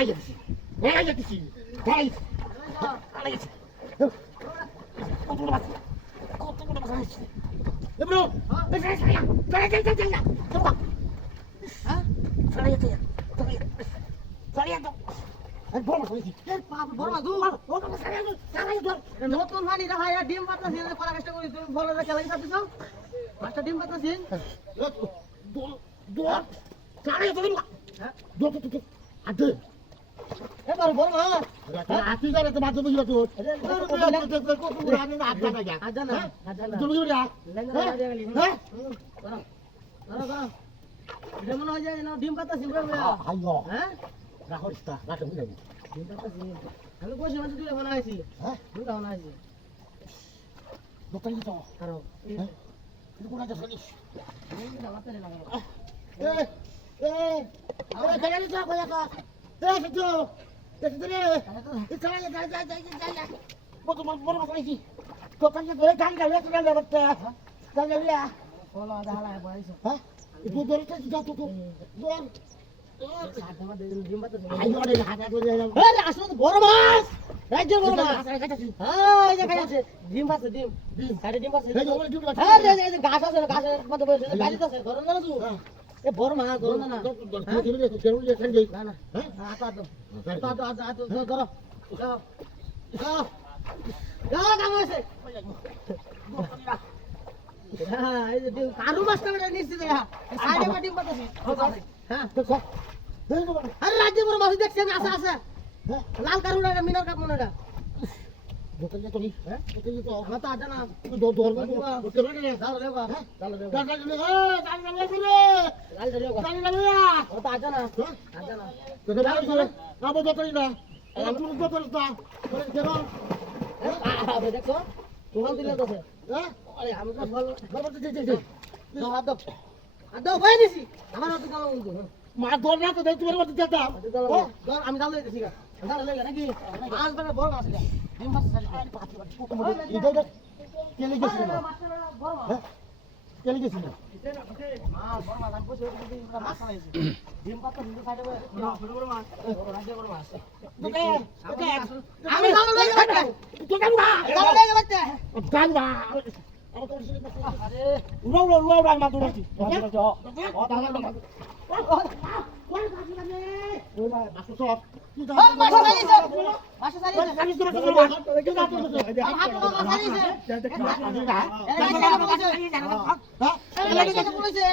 Fala aí, aqui. Fala isso. Fala isso. Conta uma vez. Bruno! Sai. Toma. Hah? Sai. নতুন পানি রাখাইয়া ডিম পাতাছি করার চেষ্টা করি তুমি বলো না খেলা হিসাব দিছো পাঁচটা ডিম পাতাছি এবার বল মা আতি যারে তো বাজে বুঝলো তো আজানা তুমি কি রা হ্যাঁ এটা মনে হয় যে ডিম পাতাছি আইয়ো হ্যাঁ রাখস্তা রাখো বুঝলি ডিম পাতাছি আমি কইছি মানে তুই বানাইছি হ্যাঁ তুই বানাইছি দোকান তো কারো তুই কোন আছে শুনিস খেলে তো কয়া কা দেখো রে যা বড় মাছ দোকান তো গান গালে তো গালে বাচ্চা গান গালে বলো দাঁড়া বইছো হ্যাঁ একটু ধরে তো যা তো দর ডিম পাতাছি আইয়ো রে হাতে ধরে আরে আসলে বড় মাছ রাজ্য বড় মাছ হ্যাঁ এই যে খাইছে ডিম পাতাছে ডিম সাইডে ডিম পাতাছে এই যে ওরে ডিম হ্যাঁ এই যে গাছের মধ্যে বসে গাড়ি তো আছে ধরো না তুই এ বড় মাছ ধরো না না না হ্যাঁ আতো ধরো যাও কাম আছে হ্যাঁ এই যে কারু মাছটা বেটা নিশ্চিত হ্যাঁ সাইডে বা ডিম পাতাছি হ্যাঁ আরে রাজ্য বড় মাছ দেখছেন আছে লাল কারুটা মিনার কাপ মনেটা দোকান তো হ্যাঁ দোকান তো মাথা আটা না দর করে রে দাও রে বাবা দাও রে গান গালে গাল ধরে গো গান গালে মাথা আটা না আটা না তো গান গালে আবো দোকান না আমি দোকান না করে দেবো আবে দেখো তোমার দিলে তো হ্যাঁ আরে আমি তো ভালো বাবা দে দাও হাত দাও ভাই দিছি আমার হাত দাও কিন্তু মা দর না তো তুমি মত দিতাম দাও আমি দাও দিছি গা দাও লে নাকি মাছ বড় বড় মাছ গা ডিম মাছ সারি পাতি এটা কেলে গেছিল বড় মাছ হ্যাঁ কেলে গেছিল মা বড় মাছ আমি বসে মাছ খাইছি ডিম পাতা কিন্তু সাইডে বড় মাছ রাজ্য বড় মাছ ওকে আমি দাও লে বাচ্চা তো গান বা দাও লে বাচ্চা গান বা আরে উড়াও মা দৌড়াচ্ছি মাছ সারিছে